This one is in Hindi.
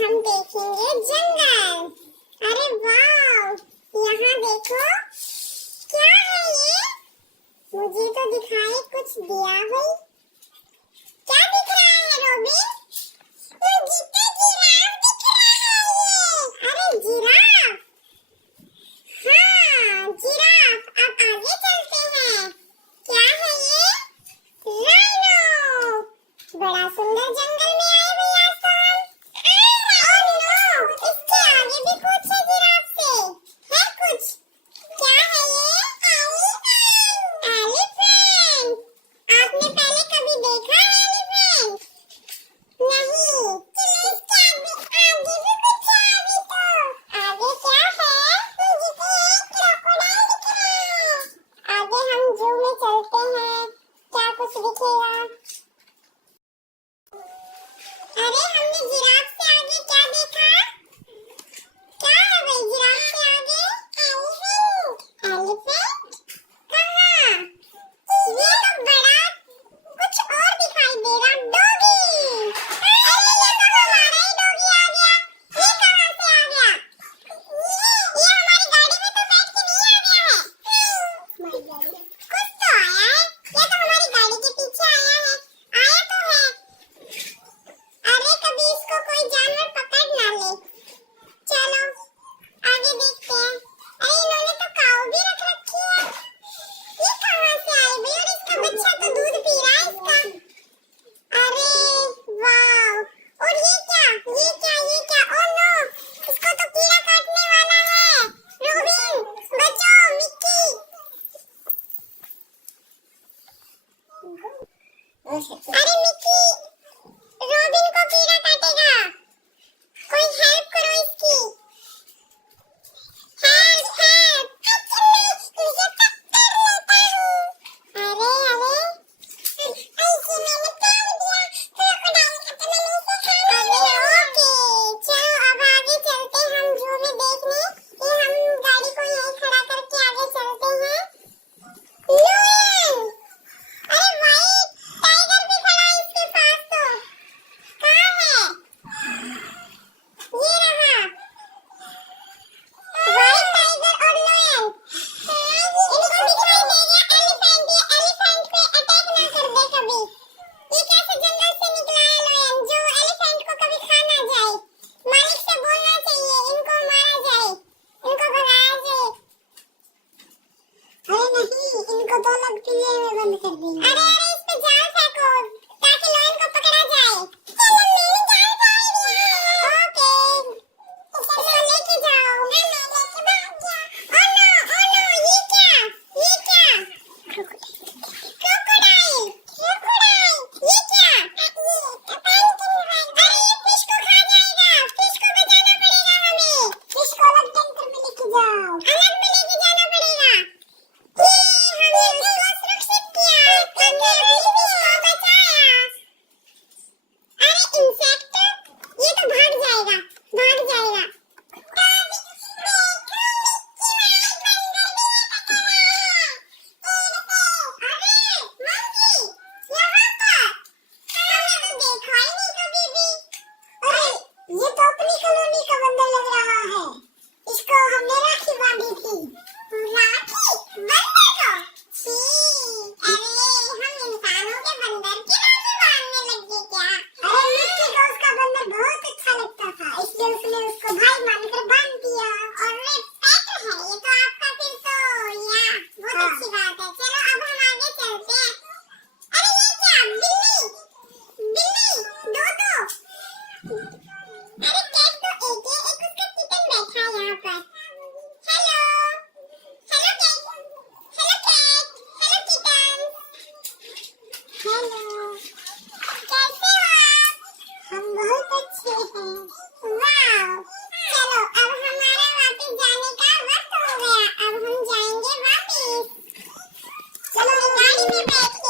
हम देखेंगे जंगल। अरे वाह, यहाँ देखो, क्या है ये? मुझे तो दिखाई कुछ दिया भाई। क्या दिख रहा है रोबिन? मुझे तो जिराफ दिख रहा है। अरे जिराफ, हाँ जिराफ। अब आगे चलते हैं। क्या है ये? राइनो। बड़ा सुंदर जंगल में आए हुए आज तो हम। ओह नो, इसके आगे भी कुछ है जिराफ से। है कुछ? क्या है ये? एलिफेंट। आपने पहले कभी देखा है एलिफेंट? नहीं। इसके आगे भी कुछ है अभी तो। आगे क्या है? मुझे तो एक क्रोकोडाइल दिख रहा है। आगे हम जू में चलते हैं, क्या कुछ दिखेगा। अरे हमने जिराफ से आगे क्या देखा? क्या है भाई जिराफ से आगे? एलिफेंट। एलिफेंट कहाँ? ये तो बड़ा कुछ और दिखाई दे रहा। डॉगी। अरे ये तो हमारा ही डॉगी आ गया। ये कहाँ से आ गया? ये हमारी गाड़ी में तो बैठ के नहीं आ गया है। कुछ तो आया है। ये तो हमारी गाड़ी के पीछे आया है। आया तो है। अरे कभी इसको कोई जानवर पकड़ ना ले। चलो आगे देखते हैं। अरे इन्होंने तो काऊ भी रख रखी है। ये कहाँ से आए भाई? और इसका बच्चा तो दूध पी रहा है इसका। अरे वाह। और ये क्या? ये क्या? ये क्या? ओह नो, इसको तो कीड़ा काटने वाला है। रोबिन बचाओ, मिक्की। अरे मिक्की, रोबिन को कीड़ा काटेगा। कोई हेल्प करो इसकी। Help help. तुझे पकड़ लेता हूँ। अरे अरे, ऐसे मैंने कर दिया। क्रोकोडाइल का तो मैंने इसे खाना दिया। ओके चलो अब आगे चलते हैं हम जू में देखने। ये हम गाड़ी को यहीं खड़ा करके आगे चलते हैं। लियोन, अरे वाइट टाइगर भी खड़ा है इसके पास तो। कहाँ है? ये रहा वाइट टाइगर और लियोन। इनको दिखाई दे गया एलिफेंट। ये एलिफेंट पे अटैक ना कर दे कभी। ये कैसे जंगल से निकला है लियोन, जो एलिफेंट को कभी खा ना जाए। मालिक से बोलना चाहिए इनको मारा जाए, इनको भगाया जाए। अरे नहीं, इनको तो अलग पिंजरे में बंद कर देंगे। अरे अरे इस पे जाल फेंको ताकि लियोन को पकड़ा जाए। चलो मैंने जाल फेंक दिया। ओके इसको लेके जाओ। मैं लेके भाग गया। ओह नो ये क्या? ये क्या? क्रोकोडाइल। क्रोकोडाइल ये क्या? ये पानी के नीचे। अरे ये फिश को खा जाएगा। फिश को बचाना पड़ेगा हमें। फिश को अलग टैंकर में लेके जाओ। अलग में लेके जाना पड़ेगा। ये हमने उसको सुरक्षित किया। हमने अपनी फिश को बचाया। अरे इंसेक्ट, ये तो भाग जाएगा, भाग जाएगा। ये तो अपनी कॉलोनी का बंदर लग रहा है। इसको हमने राखी बांधी थी। राखी बंदर को? छी, अरे हम इंसानों के बंदर की राखी बांधने लग गए क्या? अरे मिक्की को उसका बंदर बहुत अच्छा लगता था, इसलिए उसने उसको भाई मानकर बांध दिया। और ये पेट है, ये तो आपका फिर तो या बहुत अच्छी बात है। चलो अब हम आगे चलते हैं। अरे ये क्या? बिल्ली। बिल्ली दो दो। अरे कैट तो एक है, एक उसका किटन बैठा है यहाँ पर। Hello hello cat, hello cat, hello kitten. Hello कैसे हो आप? हम बहुत अच्छे हैं। वाह चलो अब हमारा वापस जाने का वक्त हो गया। अब हम जाएंगे वापस। चलो गाड़ी में बैठ